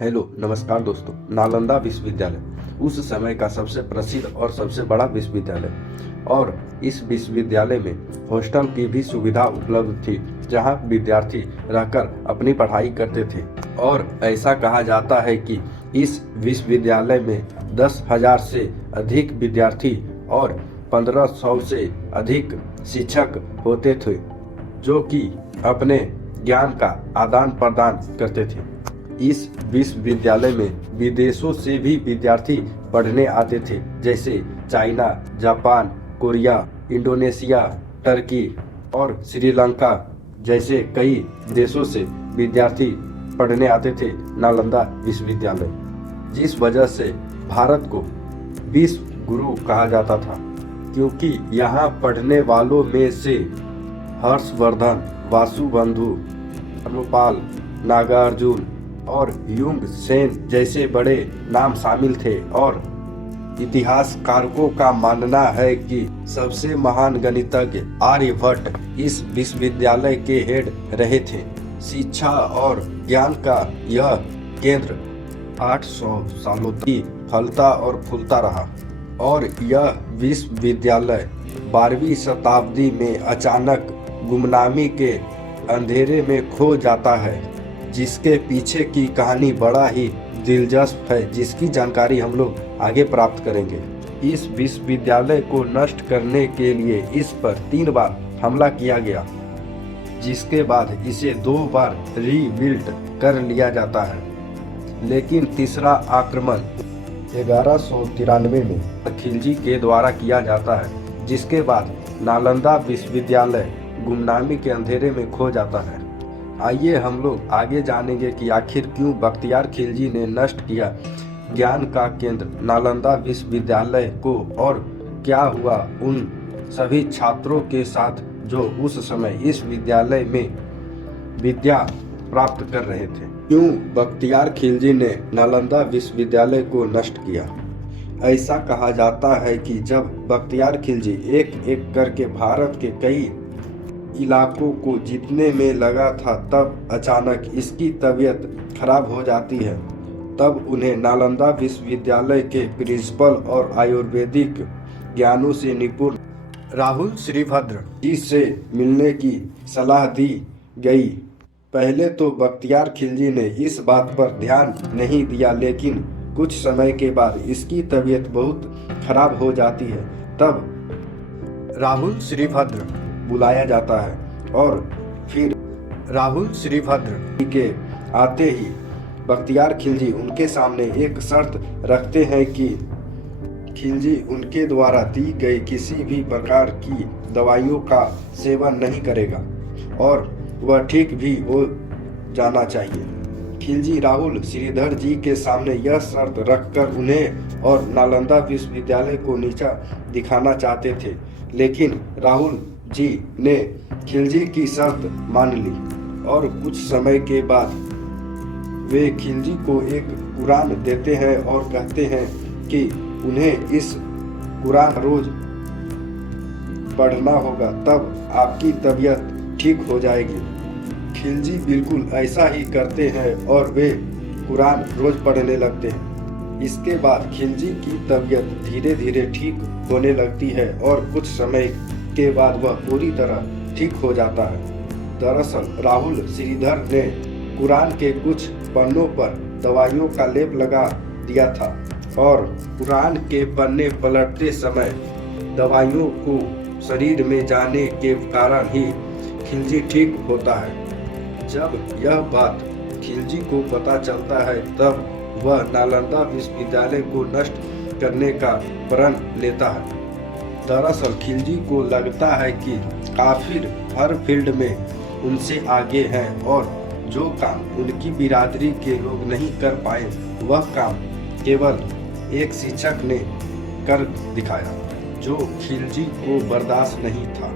Hello नमस्कार दोस्तों। नालंदा विश्वविद्यालय उस समय का सबसे प्रसिद्ध और सबसे बड़ा विश्वविद्यालय और इस विश्वविद्यालय में हॉस्टल की भी सुविधा उपलब्ध थी, जहां विद्यार्थी रहकर अपनी पढ़ाई करते थे। और ऐसा कहा जाता है कि इस विश्वविद्यालय में 10,000 से अधिक विद्यार्थी और 1500 से अधिक शिक्षक होते थे, जो कि अपने ज्ञान का आदान प्रदान करते थे। इस विश्वविद्यालय में विदेशों से भी विद्यार्थी पढ़ने आते थे, जैसे China, Japan, Korea, Indonesia, Turkey और श्रीलंका जैसे कई देशों से विद्यार्थी पढ़ने आते थे नालंदा विश्वविद्यालय, जिस वजह से भारत को विश्व गुरु कहा जाता था, क्योंकि यहाँ पढ़ने वालों में से हर्षवर्धन, वासुबंधु, धर्मपाल, नागार्जुन और युंग सेन जैसे बड़े नाम शामिल थे। और इतिहासकारों का मानना है कि सबसे महान गणितज्ञ आर्यभट्ट इस विश्वविद्यालय के हेड रहे थे। शिक्षा और ज्ञान का यह केंद्र 800 सालों तक फलता और फूलता रहा और यह विश्वविद्यालय 12वीं शताब्दी में अचानक गुमनामी के अंधेरे में खो जाता है, जिसके पीछे की कहानी बड़ा ही दिलचस्प है, जिसकी जानकारी हम लोग आगे प्राप्त करेंगे। इस विश्वविद्यालय को नष्ट करने के लिए इस पर 3 बार हमला किया गया, जिसके बाद इसे 2 बार रीबिल्ड कर लिया जाता है। लेकिन तीसरा आक्रमण 1193 में खिलजी के द्वारा किया जाता है, जिसके बाद नालंदा विश्वविद्यालय गुमनामी के अंधेरे में खो जाता है। आइए हम लोग आगे जानेंगे कि आखिर क्यों बख्तियार खिलजी ने नष्ट किया ज्ञान का केंद्र नालंदा विश्वविद्यालय को, और क्या हुआ उन सभी छात्रों के साथ जो उस समय इस विद्यालय में विद्या प्राप्त कर रहे थे। क्यों बख्तियार खिलजी ने नालंदा विश्वविद्यालय को नष्ट किया? ऐसा कहा जाता है कि जब बख्तियार खिलजी एक एक करके भारत के कई इलाकों को जीतने में लगा था, तब अचानक इसकी तबीयत खराब हो जाती है। तब उन्हें नालंदा विश्वविद्यालय के प्रिंसिपल और आयुर्वेदिक ज्ञानों से निपुण राहुल श्रीभद्र जी से मिलने की सलाह दी गई। पहले तो बख्तियार खिलजी ने इस बात पर ध्यान नहीं दिया, लेकिन कुछ समय के बाद इसकी तबीयत बहुत खराब हो जाती है। तब राहुल श्रीभद्र बुलाया जाता है और फिर राहुल श्रीभद्र के आते ही बख्तियार खिलजी उनके सामने एक शर्त रखते हैं कि खिलजी उनके द्वारा दी गई किसी भी प्रकार की दवाइयों का सेवन नहीं करेगा और वह ठीक भी हो जाना चाहिए। खिलजी राहुल श्रीधर जी के सामने यह शर्त रखकर उन्हें और नालंदा विश्वविद्यालय को नीचा दिखाना चाहते थे, लेकिन राहुल जी ने खिलजी की शर्त मान ली और कुछ समय के बाद वे खिलजी को एक कुरान देते हैं और कहते हैं कि उन्हें इस कुरान रोज पढ़ना होगा, तब आपकी तबीयत ठीक हो जाएगी। खिलजी बिल्कुल ऐसा ही करते हैं और वे कुरान रोज पढ़ने लगते हैं। इसके बाद खिलजी की तबीयत धीरे धीरे ठीक होने लगती है और कुछ समय के बाद वह पूरी तरह ठीक हो जाता है। दरअसल राहुल श्रीधर ने कुरान के कुछ पन्नों पर दवाइयों का लेप लगा दिया था और कुरान के पन्ने पलटते समय दवाइयों को शरीर में जाने के कारण ही खिलजी ठीक होता है। जब यह बात खिलजी को पता चलता है, तब वह नालंदा विश्वविद्यालय को नष्ट करने का प्रण लेता है। दरअसल खिलजी को लगता है कि काफिर हर फील्ड में उनसे आगे हैं और जो काम उनकी बिरादरी के लोग नहीं कर पाए, वह काम केवल एक शिक्षक ने कर दिखाया, जो खिलजी को बर्दाश्त नहीं था।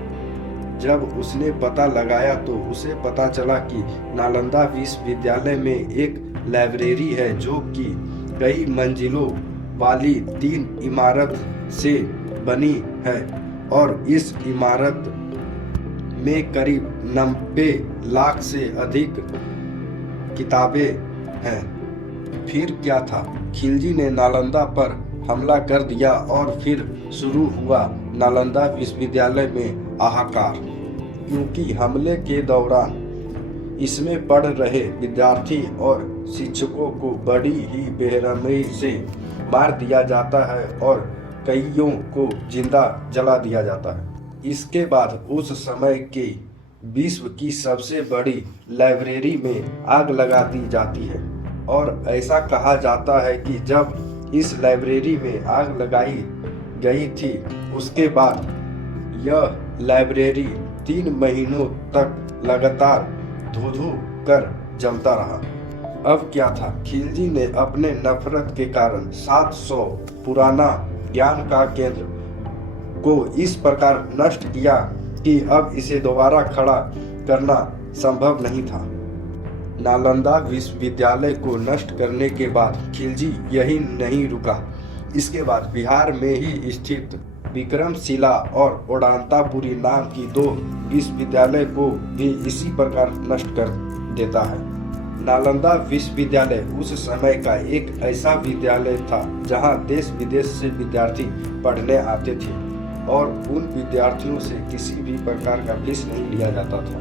जब उसने पता लगाया तो उसे पता चला कि नालंदा विश्वविद्यालय में एक लाइब्रेरी है, जो कि कई मंजिलों वाली 3 इमारत से बनी है और इस इमारत में करीब 90 लाख से अधिक किताबें हैं। फिर क्या था, खिलजी ने नालंदा पर हमला कर दिया और फिर शुरू हुआ नालंदा विश्वविद्यालय में हाहाकार, क्योंकि हमले के दौरान इसमें पढ़ रहे विद्यार्थी और शिक्षकों को बड़ी ही बेरहमी से मार दिया जाता है और कईयों को जिंदा जला दिया जाता है। इसके बाद उस समय के विश्व की सबसे बड़ी लाइब्रेरी में आग लगा दी जाती है और ऐसा कहा जाता है कि जब इस लाइब्रेरी में आग लगाई गई थी उसके बाद यह लाइब्रेरी 3 महीनों तक लगातार धू-धू कर जलता रहा। अब क्या था, खिलजी ने अपने नफरत के कारण 700 पुराना ज्ञान का केंद्र को इस प्रकार नष्ट किया कि अब इसे दोबारा खड़ा करना संभव नहीं था। नालंदा विश्वविद्यालय को नष्ट करने के बाद खिलजी यही नहीं रुका। इसके बाद बिहार में ही स्थित विक्रमशिला और ओडांतापुरी नाम की 2 विश्वविद्यालय को भी इसी प्रकार नष्ट कर देता है। नालंदा विश्वविद्यालय उस समय का एक ऐसा विद्यालय था जहां देश विदेश से विद्यार्थी पढ़ने आते थे और उन विद्यार्थियों से किसी भी प्रकार का फीस नहीं लिया जाता था।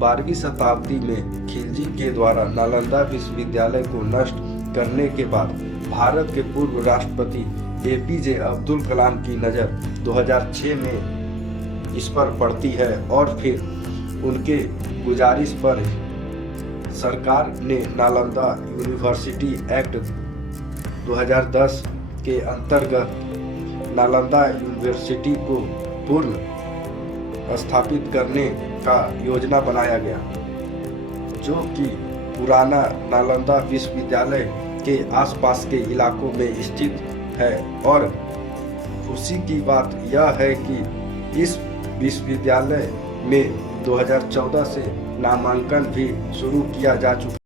12वीं शताब्दी में खिलजी के द्वारा नालंदा विश्वविद्यालय को नष्ट करने के बाद भारत के पूर्व राष्ट्रपति APJ अब्दुल कलाम की नज़र 2006 में इस पर पड़ती है और फिर उनके गुजारिश पर सरकार ने नालंदा यूनिवर्सिटी एक्ट 2010 के अंतर्गत नालंदा यूनिवर्सिटी को पुनः स्थापित करने का योजना बनाया गया, जो कि पुराना नालंदा विश्वविद्यालय के आसपास के इलाकों में स्थित है। और खुशी की बात यह है कि इस विश्वविद्यालय में 2014 से नामांकन भी शुरू किया जा चुका